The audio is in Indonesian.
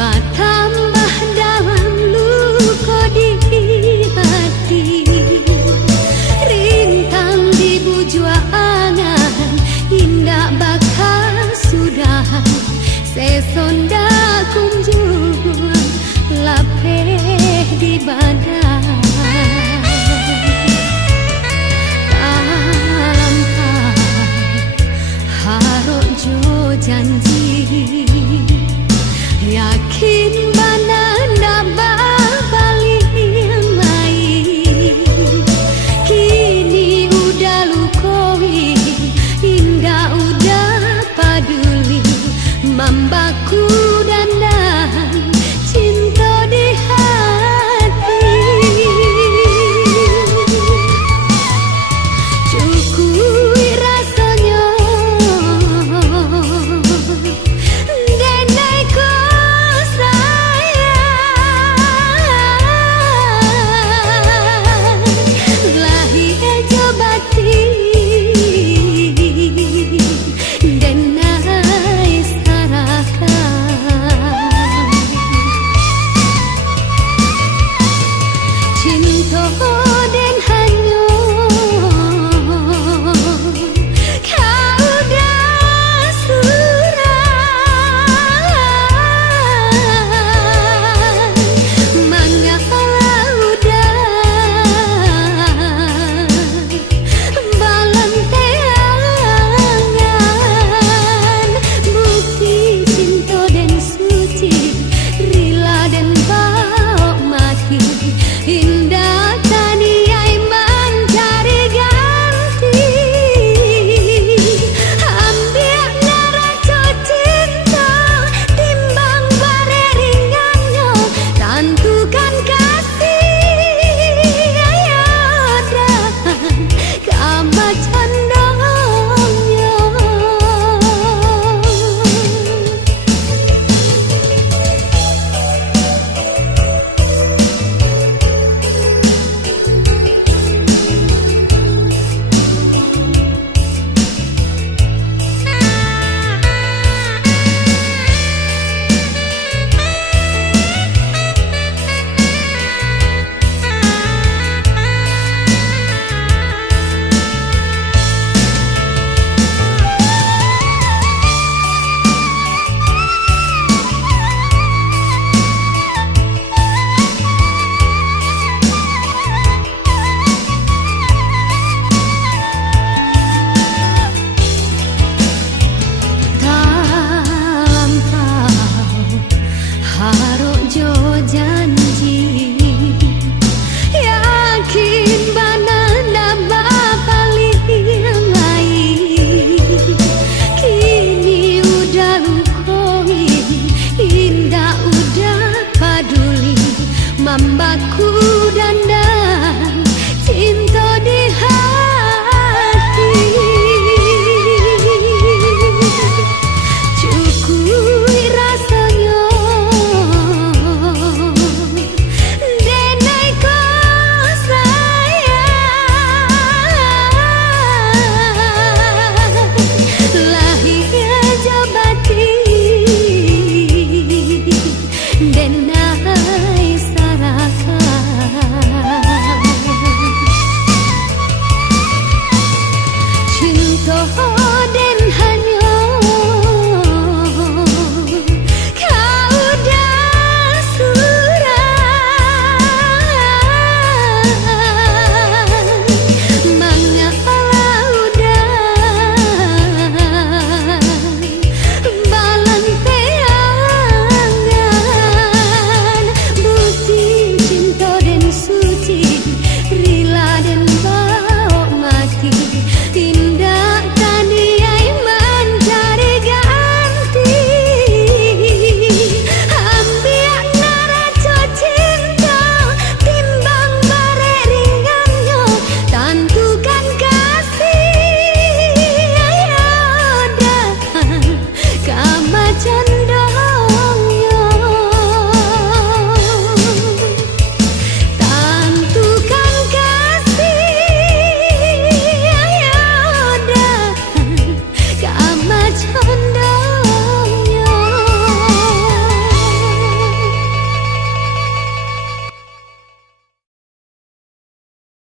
tambah dalam luka di hati, rintang di bujua angan indah bakal sudah sesonda kunjung lapeh di badan tanpa harap jo janji yakin mana ndak balik mai kini udah lukoi indah udah paduli mambaku dandan cinta di hati cukui rasanya denai ko sayang lahi aja batin denai sarakan cinta den hanya kau dah surat mangala udah balan teangan bukti cinta den suci rila den bawa mati indah taniai mencari ganti ambil naraca cinta timbang bare ringannya tantukan kasih ayadan kama candangnya tanpa